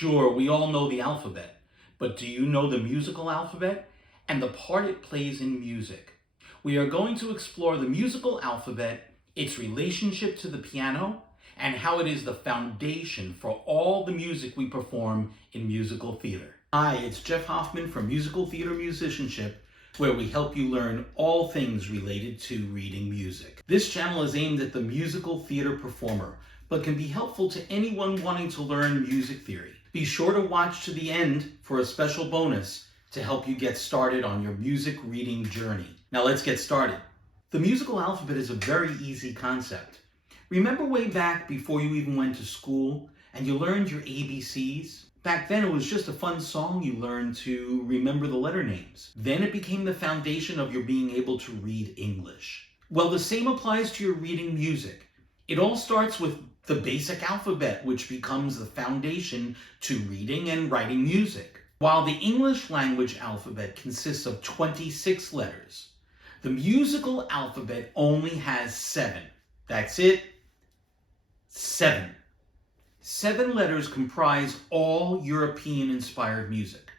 Sure, we all know the alphabet, but do you know the musical alphabet and the part it plays in music? We are going to explore the musical alphabet, its relationship to the piano, and how it is the foundation for all the music we perform in musical theater. Hi, it's Jeff Hoffman from Musical Theater Musicianship, where we help you learn all things related to reading music. This channel is aimed at the musical theater performer, but can be helpful to anyone wanting to learn music theory. Be sure to watch to the end for a special bonus to help you get started on your music reading journey. Now let's get started. The musical alphabet is a very easy concept. Remember way back before you even went to school and you learned your ABCs? Back then it was just a fun song you learned to remember the letter names. Then it became the foundation of your being able to read English. Well, the same applies to your reading music. It all starts with the basic alphabet, which becomes the foundation to reading and writing music. While the English language alphabet consists of 26 letters, the musical alphabet only has 7. That's it. 7. 7 letters comprise all European-inspired music.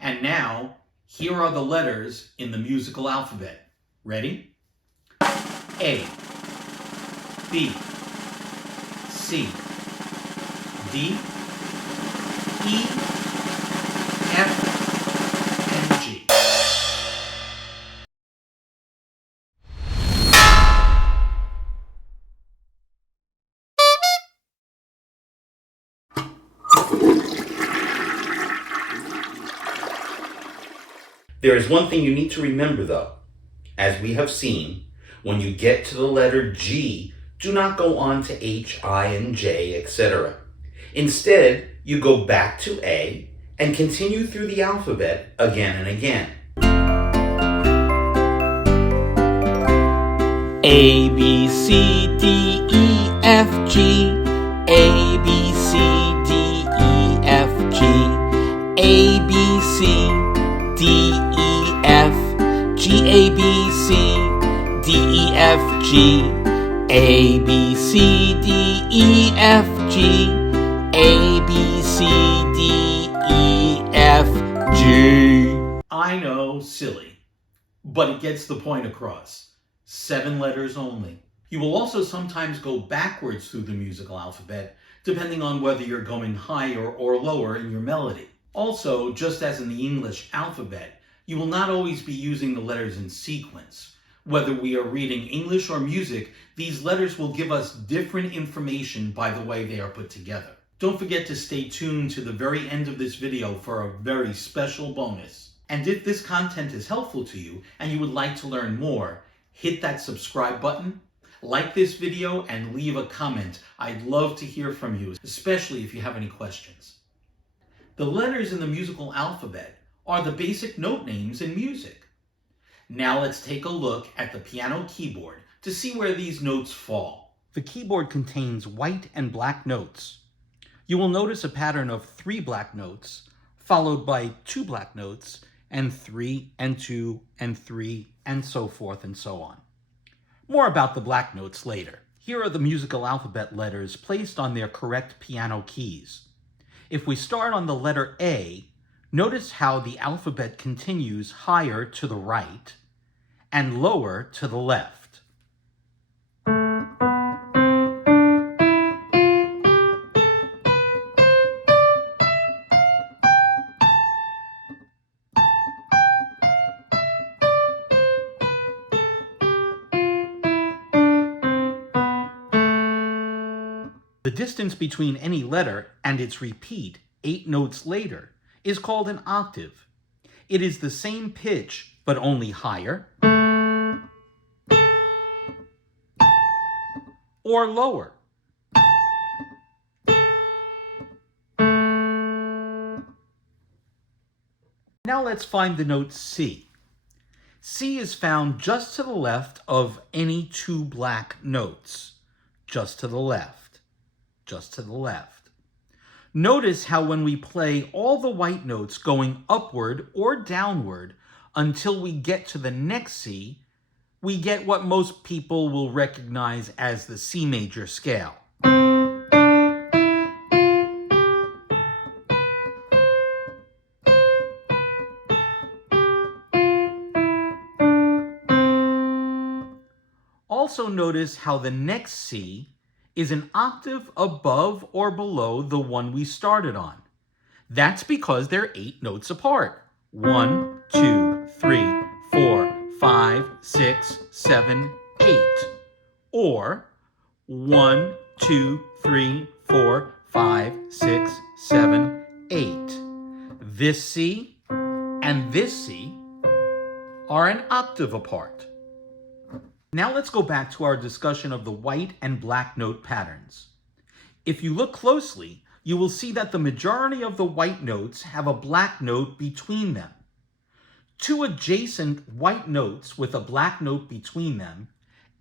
And now, here are the letters in the musical alphabet. Ready? A, B, C, D, E, F, and G. There is one thing you need to remember though. As we have seen, when you get to the letter G, do not go on to H, I, and J, etc. Instead, you go back to A and continue through the alphabet again and again. A, B, C, D, E, F, G. A, B, C, D, E, F, G. A, B, C, D, E, F, G, A, B, C, D, E, F, G. A, B, C, D, E, F, G. A, B, C, D, E, F, G. I know, silly, but it gets the point across. 7 letters only. You will also sometimes go backwards through the musical alphabet, depending on whether you're going higher or lower in your melody. Also, just as in the English alphabet, you will not always be using the letters in sequence. Whether we are reading English or music, these letters will give us different information by the way they are put together. Don't forget to stay tuned to the very end of this video for a very special bonus. And if this content is helpful to you and you would like to learn more, hit that subscribe button, like this video, and leave a comment. I'd love to hear from you, especially if you have any questions. The letters in the musical alphabet are the basic note names in music. Now let's take a look at the piano keyboard to see where these notes fall. The keyboard contains white and black notes. You will notice a pattern of 3 black notes, followed by 2 black notes, and 3 and 2 and 3, and so forth and so on. More about the black notes later. Here are the musical alphabet letters placed on their correct piano keys. If we start on the letter A, notice how the alphabet continues higher to the right and lower to the left. The distance between any letter and its repeat 8 notes later is called an octave. It is the same pitch, but only higher or lower. Now let's find the note C. C is found just to the left of any 2 black notes. Just to the left. Just to the left. Notice how when we play all the white notes going upward or downward until we get to the next C, we get what most people will recognize as the C major scale. also notice how the next C is an octave above or below the one we started on. That's because they're 8 notes apart. 1, 2, 3, 4, 5, 6, 7, 8. Or 1, 2, 3, 4, 5, 6, 7, 8. This C and this C are an octave apart. Now let's go back to our discussion of the white and black note patterns. If you look closely, you will see that the majority of the white notes have a black note between them. Two adjacent white notes with a black note between them,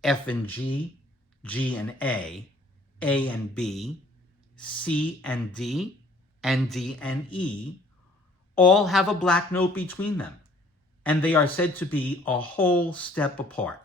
F and G, G and A and B, C and D and E, all have a black note between them, and they are said to be a whole step apart.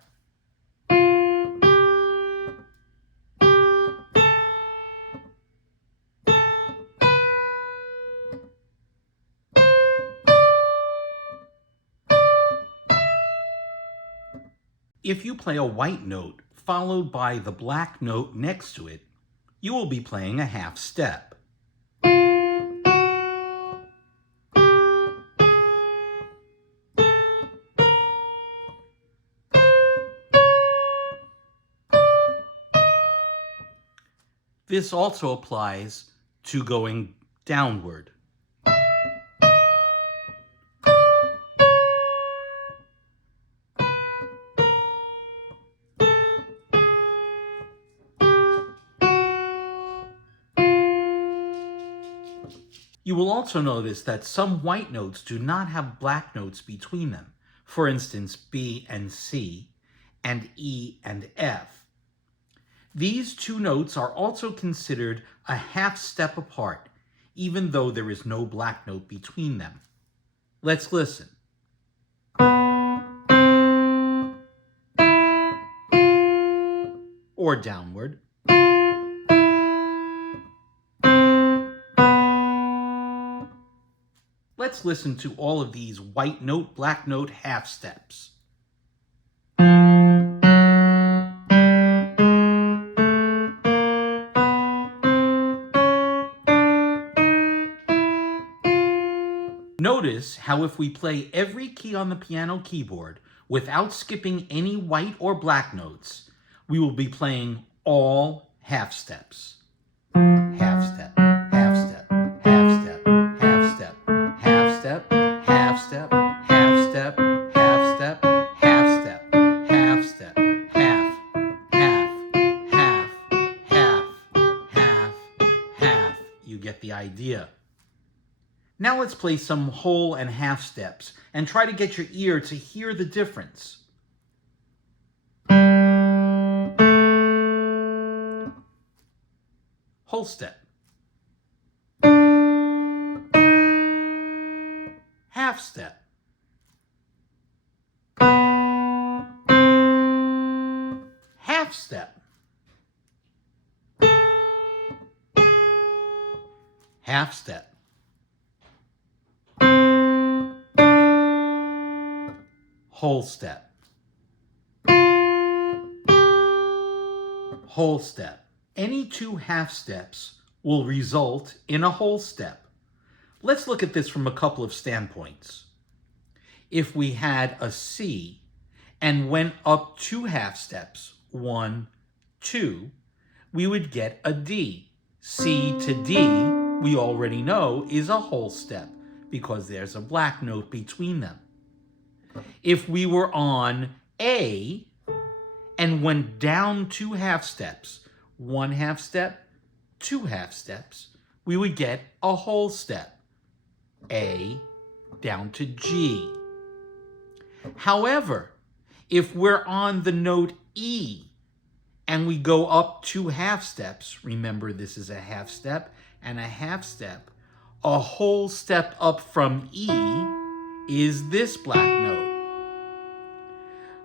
If you play a white note followed by the black note next to it, you will be playing a half step. This also applies to going downward. You will also notice that some white notes do not have black notes between them. For instance, B and C, and E and F. These two notes are also considered a half step apart, even though there is no black note between them. Let's listen. Or downward. Let's listen to all of these white note, black note half steps. Notice how if we play every key on the piano keyboard without skipping any white or black notes, we will be playing all half steps. Half step, half step, half step, half step, half step, half step, half step, half step, half step, half step, half, half, half. You get the idea. Now let's play some whole and half steps and try to get your ear to hear the difference. Whole step. Half step. Half step. Half step. Whole step. Whole step. Any two half steps will result in a whole step. Let's look at this from a couple of standpoints. If we had a C and went up 2 half steps, 1, 2, we would get a D. C to D, we already know, is a whole step because there's a black note between them. If we were on A and went down 2 half steps, 1 half step, 2 half steps, we would get a whole step. A down to G. However, if we're on the note E and we go up 2 half steps, remember this is a half step and a half step, a whole step up from E is this black note.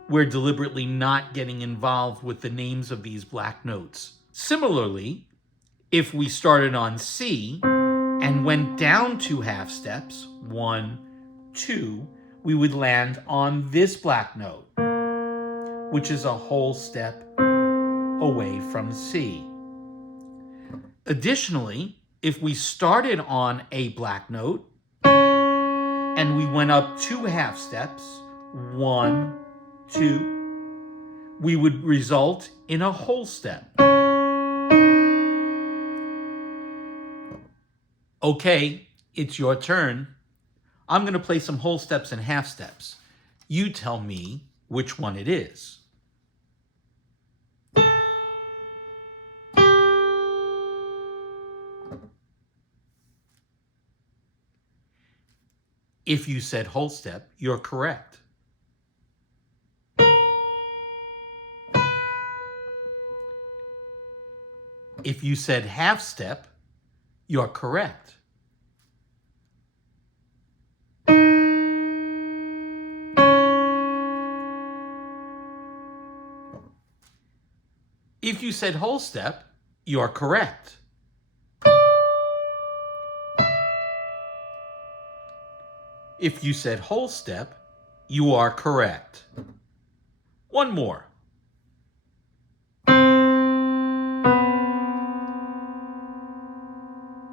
We're deliberately not getting involved with the names of these black notes. Similarly, if we started on C and went down 2 half steps, 1, 2, we would land on this black note. which is a whole step away from C. Additionally, if we started on a black note and we went up 2 half steps, 1, 2, we would result in a whole step. Okay, it's your turn. I'm going to play some whole steps and half steps. You tell me which one it is. If you said whole step, you're correct. If you said half step, you're correct. If you said whole step, you're correct. If you said whole step, you are correct. One more.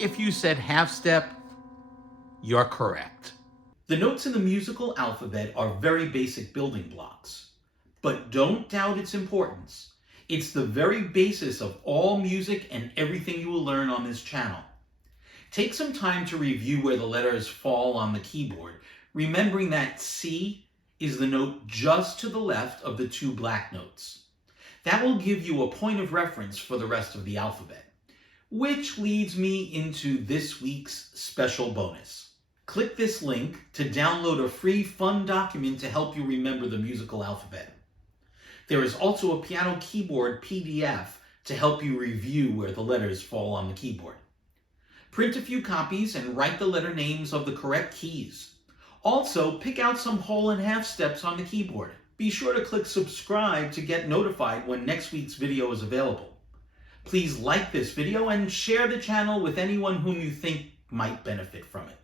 If you said half step, you're correct. The notes in the musical alphabet are very basic building blocks, but don't doubt its importance. It's the very basis of all music and everything you will learn on this channel. Take some time to review where the letters fall on the keyboard, remembering that C is the note just to the left of the 2 black notes. That will give you a point of reference for the rest of the alphabet, which leads me into this week's special bonus. Click this link to download a free fun document to help you remember the musical alphabet. There is also a piano keyboard PDF to help you review where the letters fall on the keyboard. Print a few copies and write the letter names of the correct keys. Also, pick out some whole and half steps on the keyboard. Be sure to click subscribe to get notified when next week's video is available. Please like this video and share the channel with anyone whom you think might benefit from it.